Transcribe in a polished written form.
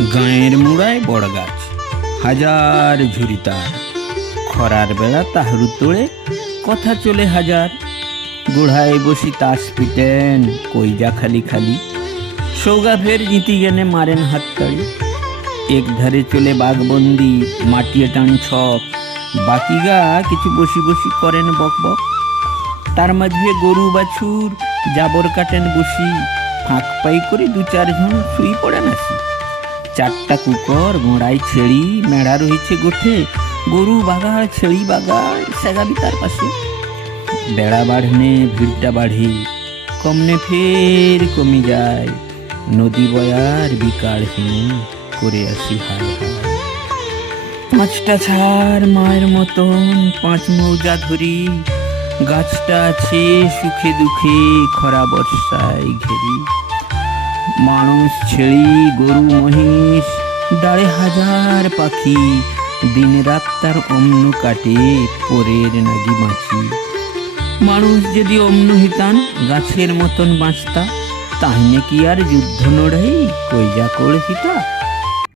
গাঁয়ের মুড়ায় বড় গাছ, হাজার ঝুরি তার, খরার বেলা তাহারু তোড়ে কথা চলে হাজার। গোড়ায় বসি তাস পিটেন, কইজা খালি খালি, সৌগা ফের জিতি গেনে মারেন হাততাড়ি। এক ধারে চলে বাঘবন্দি, মাটিয়ে টানি ছক, বাকি গা কিছু বসি বসি করেন বক বক। তার মাঝে গরু বাছুর জাবর কাটেন বসি, ফাঁক পাই করে দু চারজন শুই পড়েন আসি। চারটা কুকর গোড়ায় ছেড়ি, মেড়া রয়েছে গোঠে, গরু বাগার ছেড়ি বাগার সেগাবি তার পাশে। বেড়া বাড়নে ভিড়টা বাড়ে, কমনে ফের কমে যায়, নদী বয়ার বিকারহীন করে আসি হায় হায়। পাঁচটা ছাড় মায়ের মতন পাঁচ মৌজা ধরি, গাছটা আছে সুখে দুঃখে খরা বর্ষায় ঘেরি। মানুষ ছেড়ি গরু মহিষ, ডাড়ে হাজার পাখি, দিন রাত তার অম্ন কাটে পরের নাগি বাঁচি। মানুষ যদি অম্ন হিতান গাছের মতন বাঁচতা, তাহলে কি আর যুদ্ধ নড়াই কইজা করে হিতা।